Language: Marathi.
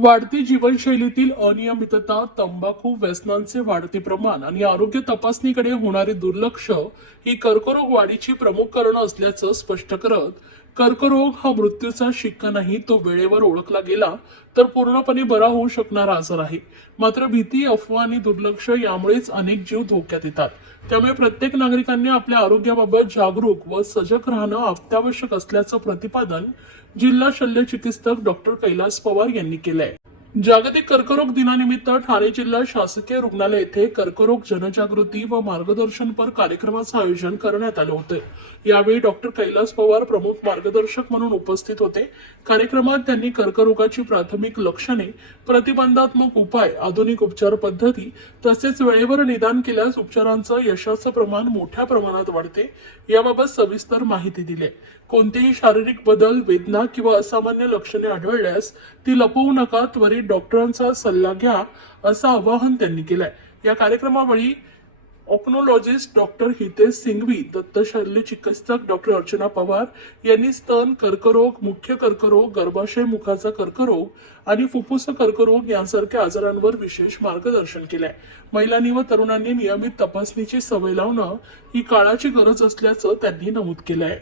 वाढती जीवनशैलीतील अनियमितता, तंबाखू व्यसनांचे वाढते प्रमाण आणि आरोग्य तपासणीकडे होणारे दुर्लक्ष ही कर्करोग वाढीची प्रमुख कारणं असल्याचं स्पष्ट करत, कर्करोग हा मृत्यूचा शिक्का नाही, तो वेळेवर ओळखला गेला तर पूर्णपणे बरा होऊ शकणारा आजार आहे. मात्र भीती, अफवा आणि दुर्लक्ष यामुळेच अनेक जीव धोक्यात येतात. त्यामुळे प्रत्येक नागरिकांनी आपल्या आरोग्याबाबत जागरूक व सजग राहणं अत्यावश्यक असल्याचं प्रतिपादन जिल्हा शल्य चिकित्सक डॉक्टर कैलास पवार यांनी केलंय. जागतिक कर्करोग दिनानिमित्त ठाणे जिल्हा शासकीय रुग्णालय येथे कर्करोग जनजागृती व मार्गदर्शनपर कार्यक्रमाचं आयोजन करण्यात आलं होतं. यावेळी डॉक्टर कैलास पवार प्रमुख मार्गदर्शक म्हणून उपस्थित होते. कार्यक्रमात त्यांनी कर्करोगाची प्राथमिक लक्षणे, प्रतिबंधात्मक उपाय, आधुनिक उपचार पद्धती तसेच वेळेवर निदान केल्यास उपचारांचं यशाचं प्रमाण मोठ्या प्रमाणात वाढते याबाबत सविस्तर माहिती दिली. कोणतेही शारीरिक बदल, वेदना किंवा असामान्य लक्षणे आढळल्यास ती लपवू नका, त्वरित डॉक्टरांचा सल्ला घ्या असं आवाहन त्यांनी केलंय. या कार्यक्रमावेळी ऑक्नोलॉजिस्ट डॉक्टर हितेश सिंघवी, दत्त शल्य चिकित्सक डॉक्टर अर्चना पवार यांनी स्तन कर्करोग, मुख्य कर्करोग, गर्भाशय मुखाचा कर्करोग आणि फुफ्फुस कर्करोग यांसारख्या आजारांवर विशेष मार्गदर्शन केलंय. महिलांनी व तरुणांनी नियमित तपासणीची सवय लावणं ही काळाची गरज असल्याचं त्यांनी नमूद केलंय.